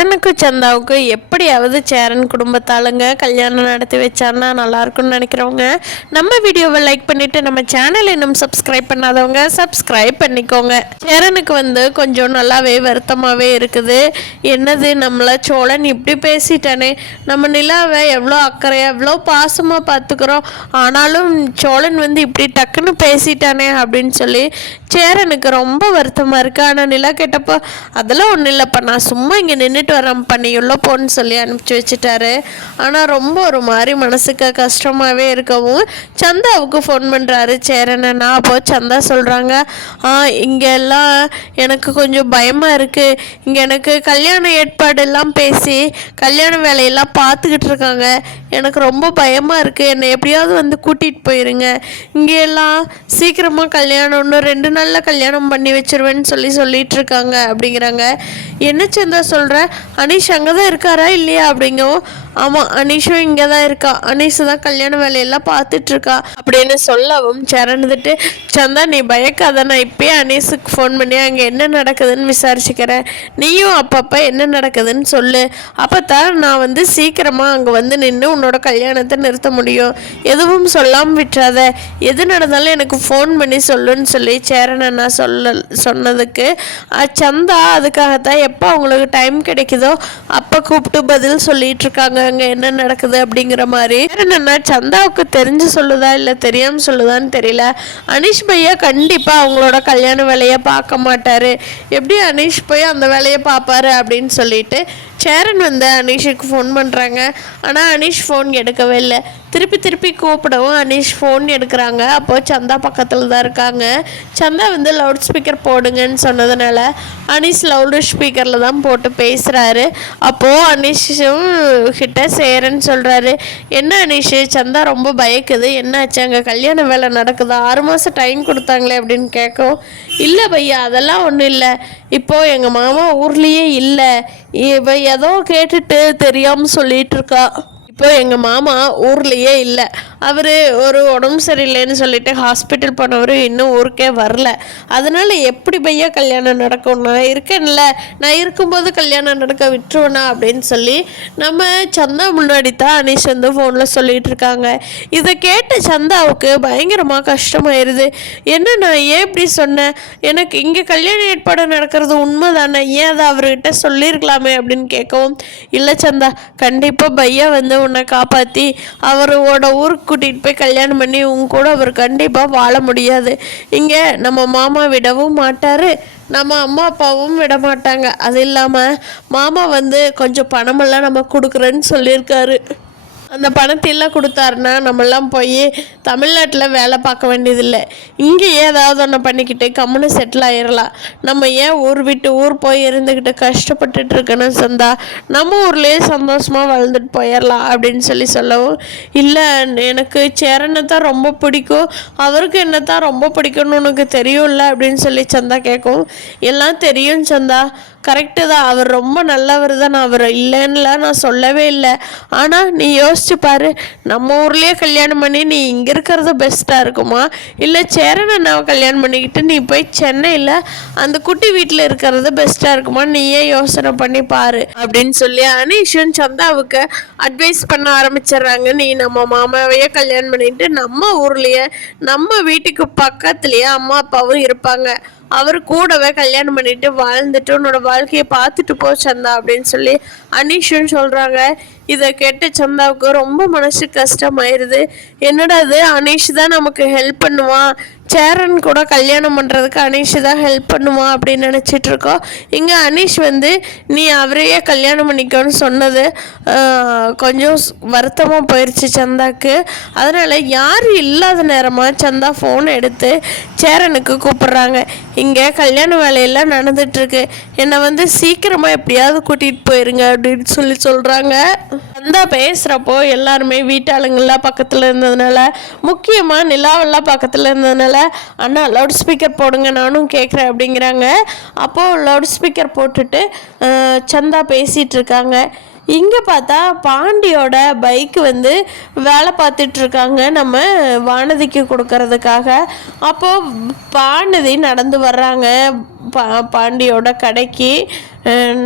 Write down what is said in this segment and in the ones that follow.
சேரனுக்கு சந்தாவுக்கு எப்படியாவது சேரன் குடும்பத்தாளுங்க கல்யாணம் நடத்தி வச்சான்னா நல்லாயிருக்கும்னு நினைக்கிறவங்க நம்ம வீடியோவை லைக் பண்ணிவிட்டு நம்ம சேனல் இன்னும் சப்ஸ்கிரைப் பண்ணாதவங்க சப்ஸ்கிரைப் பண்ணிக்கோங்க. சேரனுக்கு கொஞ்சம் நல்லாவே வருத்தமாகவே இருக்குது. என்னது நம்மளை சோழன் இப்படி பேசிட்டானே, நம்ம நிலாவை எவ்வளோ அக்கறையாக எவ்வளோ பாசமாக பார்த்துக்கிறோம், ஆனாலும் சோழன் இப்படி டக்குன்னு பேசிட்டானே அப்படின்னு சொல்லி சேரனுக்கு ரொம்ப வருத்தமாக இருக்குது. ஆனால் நிலா கேட்டப்போ அதெல்லாம் ஒன்றும் இல்லைப்பா, நான் சும்மா இங்கே நின்றுட்டு வரேன் பண்ணியுள்ள போன்னு சொல்லி அனுப்பிச்சி வச்சுட்டாரு. ஆனால் ரொம்ப ஒரு மாதிரி மனசுக்கு கஷ்டமாகவே இருக்கவும் சந்தாவுக்கு ஃபோன் பண்ணுறாரு சேரனா. அப்போது சந்தா சொல்கிறாங்க, இங்கே எல்லாம் எனக்கு கொஞ்சம் பயமாக இருக்குது, இங்கே எனக்கு கல்யாண ஏற்பாடெல்லாம் பேசி கல்யாண வேலையெல்லாம் பார்த்துக்கிட்டு இருக்காங்க, எனக்கு ரொம்ப பயமாக இருக்குது, என்னை எப்படியாவது கூட்டிகிட்டு போயிருங்க, இங்கே எல்லாம் சீக்கிரமாக கல்யாணம் இன்னும் 2 நாளில் கல்யாணம் பண்ணி வச்சிருவேன்னு சொல்லிட்டு இருக்காங்க அப்படிங்கிறாங்க. என்ன சந்தா சொல்கிற, அனீஷ் அங்கே தான் இருக்காரா இல்லையா அப்படிங்கவும், ஆமாம் அனீஷும் இங்கே தான் இருக்கா, அனீஷ் தான் கல்யாண வேலையெல்லாம் பார்த்துட்ருக்கா அப்படின்னு சொல்லவும் சரணுதுட்டு, சந்தா நீ பயக்காத, நான் இப்போயே அனீஷுக்கு ஃபோன் பண்ணி அங்கே என்ன நடக்குதுன்னு விசாரிச்சுக்கிறேன், நீயும் அப்பப்போ என்ன நடக்குதுன்னு சொல்லு, அப்போ தான் நான் சீக்கிரமாக அங்கே நின்று உன்னோட கல்யாணத்தை நிறுத்த முடியும், எதுவும் சொல்லாமல் விட்டுறாத, எது நடந்தாலும் எனக்கு ஃபோன் பண்ணி சொல்லுன்னு சொல்லி சேரன் அண்ணா சொன்னதுக்கு சந்தா அதுக்காகத்தான் எப்போ அவங்களுக்கு டைம் கிடைக்குதோ அப்போ கூப்பிட்டு பதில் சொல்லிட்டு இருக்காங்க அங்கே என்ன நடக்குது அப்படிங்கிற மாதிரி. என்னன்னா சந்தாவுக்கு தெரிஞ்சு சொல்லுதா இல்லை தெரியாமல் சொல்லுதான்னு தெரியல. அனீஷ் பையா கண்டிப்பாக அவங்களோட கல்யாண வேலையை பார்க்க மாட்டார், எப்படி அனீஷ் போய் அந்த வேலையை பார்ப்பாரு அப்படின்னு சொல்லிட்டு சேரன் அனீஷுக்கு ஃபோன் பண்ணுறாங்க. ஆனால் அனீஷ் ஃபோன் எடுக்கவே இல்லை. திருப்பி கூப்பிடவும் அனீஷ் ஃபோன் எடுக்கிறாங்க. அப்போது சந்தா பக்கத்தில் தான் இருக்காங்க. சந்தா லவுட் ஸ்பீக்கர் போடுங்கன்னு சொன்னதுனால அனீஷ் லவுட் ஸ்பீக்கரில் தான் போட்டு பேசுகிறாரு. அப்போது அனீஷும் கிட்ட சேரன் சொல்கிறாரு, என்ன அனீஷ் சந்தா ரொம்ப பயக்குது, என்னாச்சு அங்கே கல்யாண வேலை நடக்குதா, 6 மாதம் டைம் கொடுத்தாங்களே அப்படின்னு கேட்கும். இல்லை பையா அதெல்லாம் ஒன்றும் இல்லை, இப்போது எங்கள் மாமா ஊர்லேயே இல்லை, இவ ஏதோ கேட்டுட்டு தெரியாமல் சொல்லிட்டு இருக்கா, இப்போ எங்கள் மாமா ஊர்லேயே இல்லை, அவர் ஒரு உடம்பு சரியில்லைன்னு சொல்லிட்டு ஹாஸ்பிட்டல் போனவர் இன்னும் ஊருக்கே வரல, அதனால் எப்படி பையா கல்யாணம் நடக்கும், நான் இருக்கேன்ல, நான் இருக்கும்போது கல்யாணம் நடக்க விட்டுருவேனா அப்படின்னு சொல்லி நம்ம சந்தா முன்னாடி தான் அனீஷ் ஃபோனில் சொல்லிகிட்டு இருக்காங்க. இதை கேட்ட சந்தாவுக்கு பயங்கரமாக கஷ்டமாயிருது. என்ன நான் ஏன் இப்படி சொன்னேன், எனக்கு இங்கே கல்யாண ஏற்பாடு நடக்கிறது உண்மை தானே, ஏன் அதை அவர்கிட்ட சொல்லியிருக்கலாமே அப்படின்னு கேட்கவும், இல்லை சந்தா கண்டிப்பாக பையா உன்னை காப்பாற்றி அவரோட ஊருக்கு கூட்டிகிட்டு போய் கல்யாணம் பண்ணி உங்க கூட அவர் கண்டிப்பாக வாழ முடியாது, இங்கே நம்ம மாமா விடவும் மாட்டார், நம்ம அம்மா அப்பாவும் விட மாட்டாங்க, அது இல்லாமல் மாமா கொஞ்சம் பணமெல்லாம் நம்ம கொடுக்குறேன்னு சொல்லியிருக்காரு, அந்த பணத்தையெல்லாம் கொடுத்தாருன்னா நம்மெல்லாம் போய் தமிழ்நாட்டில் வேலை பார்க்க வேண்டியதில்லை, இங்கே ஏதாவது ஒன்று பண்ணிக்கிட்டு கம்முன்னு செட்டில் ஆயிடலாம், நம்ம ஏன் ஊர் விட்டு ஊர் போய் இருந்துக்கிட்டு கஷ்டப்பட்டுட்டு இருக்கணும் சந்தா, நம்ம ஊர்லேயே சந்தோஷமாக வாழ்ந்துட்டு போயிடலாம் அப்படின்னு சொல்லவும், இல்லை எனக்கு சேரனை தான் ரொம்ப பிடிக்கும், அவருக்கு என்ன தான் ரொம்ப பிடிக்கும்னு உனக்கு தெரியும்ல அப்படின்னு சொல்லி சந்தா கேட்கும். எல்லாம் தெரியும் சந்தா, கரெக்டு தான், அவர் ரொம்ப நல்லவர் தான், அவர் இல்லைன்னுலாம் நான் சொல்லவே இல்லை, ஆனால் நீ யோசிச்சு பாரு, நம்ம ஊர்லேயே கல்யாணம் பண்ணி நீ இங்கே இருக்கிறது பெஸ்ட்டாக இருக்குமா, இல்லை சேரனை நான் கல்யாணம் பண்ணிக்கிட்டு நீ போய் சென்னையில் அந்த குட்டி வீட்டில் இருக்கிறது பெஸ்ட்டாக இருக்குமா, நீயே யோசனை பண்ணி பாரு அப்படின்னு சொல்லி அனீஷும் சந்தாவுக்கு அட்வைஸ் பண்ண ஆரம்பிச்சிடுறாங்க. நீ நம்ம மாமாவையே கல்யாணம் பண்ணிட்டு நம்ம ஊர்லேயே நம்ம வீட்டுக்கு பக்கத்துலேயே அம்மா அப்பாவும் இருப்பாங்க, அவர் கூடவே கல்யாணம் பண்ணிட்டு வாழ்ந்துட்டு உன்னோட வாழ்க்கையை பார்த்துட்டு போ சந்தா அப்படின்னு சொல்லி அனீஷுன்னு சொல்கிறாங்க. இதை கேட்டு சந்தாவுக்கு ரொம்ப மனசு கஷ்டமாயிருது. என்னடா அது, அனீஷ் தான் நமக்கு ஹெல்ப் பண்ணுவான், சேரன் கூட கல்யாணம் பண்ணுறதுக்கு அனீஷ் தான் ஹெல்ப் பண்ணுவான் அப்படின்னு நினச்சிட்டு இருக்கோம். இங்கே அனீஷ் நீ அவரையே கல்யாணம் பண்ணிக்கோன்னு சொன்னது கொஞ்சம் வருத்தமாக போயிடுச்சு சந்தாக்கு. அதனால் யார் இல்லாத நேரமாக சந்தா ஃபோன் எடுத்து சேரனுக்கு கூப்பிட்றாங்க. இங்கே கல்யாண வேலையெல்லாம் நடந்துட்டுருக்கு, என்னை சீக்கிரமாக எப்படியாவது கூட்டிகிட்டு போயிருங்க அப்படின்னு சொல்கிறாங்க. சந்தா பேசுகிறப்போ எல்லாருமே வீட்டாளுங்கள்லாம் பக்கத்தில் இருந்ததுனால, முக்கியமாக நிலாவெல்லாம் பக்கத்தில் இருந்ததுனால, அண்ணா லவுட் ஸ்பீக்கர் போடுங்க நானும் கேட்குறேன் அப்படிங்கிறாங்க. அப்போது லவுட் ஸ்பீக்கர் போட்டுட்டு சந்தா பேசிகிட்டு இருக்காங்க. இங்கே பார்த்தா பாண்டியோட பைக்கு வேலை பார்த்துட்ருக்காங்க நம்ம வானதிக்கு கொடுக்கறதுக்காக. அப்போது வானதி நடந்து வர்றாங்க பாண்டியோட கடைக்கு.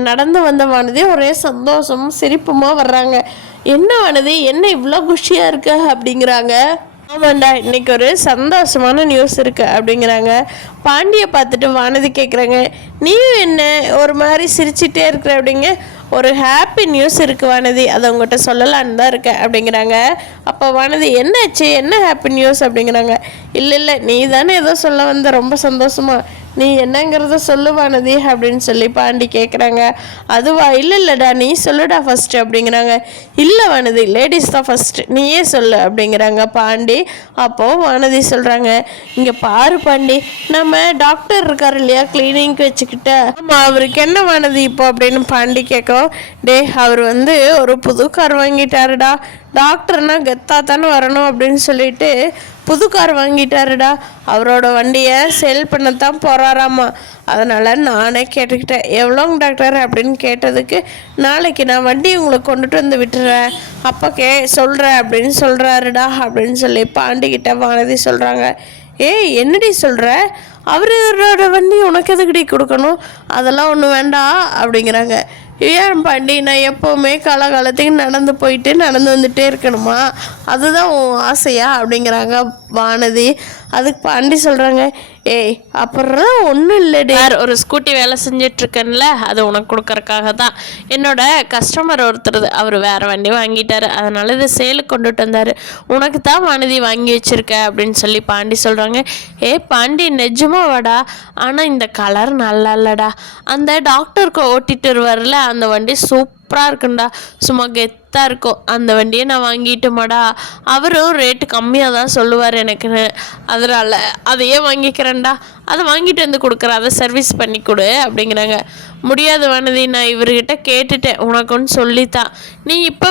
நடந்து வந்த வானதி ஒரே சந்தோஷமும் சிரிப்புமாக வர்றாங்க. என்ன வானதி, என்ன இவ்வளோ குஷியாக இருக்க அப்படிங்கிறாங்க. ஆமாண்டா, இன்னைக்கு ஒரு சந்தோஷமான நியூஸ் இருக்குது அப்படிங்கிறாங்க. பாண்டியை பார்த்துட்டு வானதி கேட்குறாங்க, நீயும் என்ன ஒரு மாதிரி சிரிச்சிட்டே இருக்கிற அப்படிங்க. ஒரு ஹாப்பி நியூஸ் இருக்குது வானதி, அதை உங்கள்கிட்ட சொல்லலான்னு தான் இருக்கேன் அப்படிங்கிறாங்க. அப்போ வானதி, என்னாச்சு, என்ன ஹாப்பி நியூஸ் அப்படிங்கிறாங்க. இல்லை நீ தானே ஏதோ சொல்ல வந்த, ரொம்ப சந்தோஷமா, நீ என்னங்கிறத சொல்லு வானதி அப்படின்னு சொல்லி பாண்டி கேட்குறாங்க. அதுவா, இல்லைடா நீ சொல்லுடா ஃபஸ்ட்டு அப்படிங்கிறாங்க. இல்லை வானதி, லேடிஸ் தான் ஃபஸ்ட்டு, நீயே சொல்லு அப்படிங்கிறாங்க பாண்டி. அப்போது வானதி சொல்கிறாங்க, இங்கே பாரு பாண்டி, நம்ம டாக்டர் இருக்கார் இல்லையா கிளினிக் வச்சுக்கிட்ட, ஆமாம் அவருக்கு என்ன வானதி இப்போ அப்படின்னு பாண்டி கேட்கும். அவர் ஒரு புது கார் வாங்கிட்டாருடா, டாக்டர்னா கெத்தா தானே வரணும் அப்படின்னு சொல்லிட்டு புது கார் வாங்கிட்டாருடா. அவரோட வண்டியை சேல் பண்ணத்தான் போகிறாராமா. அதனால் நானே கேட்டுக்கிட்டேன், எவ்வளோங்க டாக்டர் அப்படின்னு கேட்டதுக்கு, நாளைக்கு நான் வண்டி உங்களுக்கு கொண்டுட்டு வந்து விட்டுறேன், அப்போ சொல்கிறேன் அப்படின்னு சொல்கிறாருடா அப்படின்னு சொல்லி பாண்டிக்கிட்ட வானதி சொல்கிறாங்க. ஏய் என்னடி சொல்கிற, அவரோட வண்டி உனக்கு எதுக்கடி கொடுக்கணும், அதெல்லாம் ஒன்றும் வேண்டாம் அப்படிங்கிறாங்க. ஏன் பாண்டி, நான் எப்போவுமே காலகாலத்துக்கு நடந்து போயிட்டு நடந்து வந்துட்டே இருக்கணுமா, அதுதான் உன் ஆசையா அப்படிங்கிறாங்க வானதி. அதுக்கு பாண்டி சொல்கிறாங்க, ஏய் அப்புறம் ஒன்றும் இல்லைடி, ஒரு ஸ்கூட்டி வேலை செஞ்சிட்ருக்கேன்ல, அது உனக்கு கொடுக்கறக்காக தான். என்னோட கஸ்டமர் ஒருத்தர் அவர் வேறு வண்டி வாங்கிட்டார், அதனால் இதை சேலுக்கு கொண்டுட்டு வந்தார், உனக்கு தான் வானதி வாங்கி வச்சுருக்க அப்படின்னு சொல்லி பாண்டி சொல்கிறாங்க. பாண்டி நிஜமாக வாடா, ஆனால் இந்த கலர் நல்லா இல்லைடா, அந்த டாக்டருக்கு ஓட்டிகிட்டு வருவார்ல அந்த வண்டி சூப்பராக இருக்குண்டா, சும்மா கெத்தாக இருக்கும், அந்த வண்டியை நான் வாங்கிட்டோமாடா, அவரும் ரேட்டு கம்மியாக தான் சொல்லுவார் எனக்குன்னு, அதனால் அதையே வாங்கிக்கிறேன்டா, அதை வாங்கிட்டு வந்து கொடுக்குறேன், அதை சர்வீஸ் பண்ணி கொடு அப்படிங்கிறாங்க. முடியாது வானதி, நான் இவர்கிட்ட கேட்டுட்டேன், உனக்குன்னு சொல்லித்தான், நீ இப்போ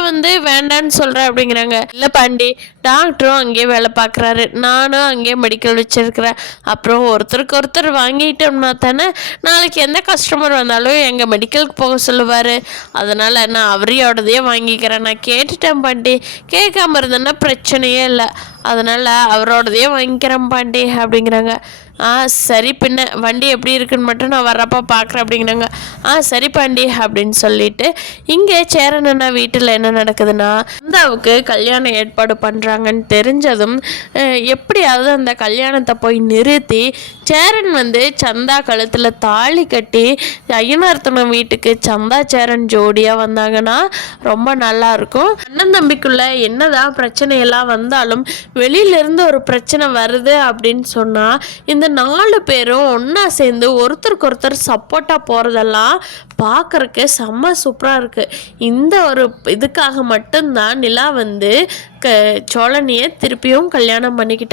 வேண்டான்னு சொல்கிற அப்படிங்கிறாங்க. இல்லை பாண்டி, டாக்டரும் அங்கேயே வேலை பார்க்குறாரு, நானும் அங்கேயே மெடிக்கல் வச்சுருக்கிறேன், அப்புறம் ஒருத்தருக்கு ஒருத்தர் வாங்கிட்டோம்னா தானே நாளைக்கு எந்த கஸ்டமர் வந்தாலும் எங்கள் மெடிக்கலுக்கு போக சொல்லுவார், அதனால் நான் அவரையோடதையே வாங்கிக்கிறேன், நான் கேட்டுட்டேன் பாண்டி, கேட்காம இருந்தேன்னா பிரச்சனையே இல்லை, அதனால் அவரோடதையே வாங்கிக்கிறேன் பாண்டி அப்படிங்கிறாங்க. சரி, பின்ன வண்டி எப்படி இருக்குன்னு மட்டும் நான் வர்றப்போ பார்க்குறேன் அப்படிங்கிறாங்க. சரி பாண்டி அப்படின்னு சொல்லிட்டு இங்கே சேரனண்ணா வீட்டில் என்ன நடக்குதுன்னா, சந்தாவுக்கு கல்யாணம் ஏற்பாடு பண்ணுறாங்கன்னு தெரிஞ்சதும் எப்படியாவது அந்த கல்யாணத்தை போய் நிறுத்தி சேரன் சந்தா கழுத்தில் தாலி கட்டி ஐயனார்த்தனம் வீட்டுக்கு சந்தா சேரன் ஜோடியாக வந்தாங்கன்னா ரொம்ப நல்லாயிருக்கும். அண்ணன் தம்பிக்குள்ள என்னதான் பிரச்சனையெல்லாம் வந்தாலும் வெளியிலேருந்து ஒரு பிரச்சனை வருது அப்படின்னு சொன்னால் இந்த 4 பேரும் ஒன்றா சேர்ந்து ஒருத்தருக்கு ஒருத்தர் சப்போர்ட்டாக போகிறதெல்லாம் பார்க்குறக்கு செம்ம சூப்பராக இருக்குது. இந்த ஒரு இதுக்காக மட்டும்தான் நிலா சோழனியை திருப்பியும் கல்யாணம் பண்ணிக்கிட்டா.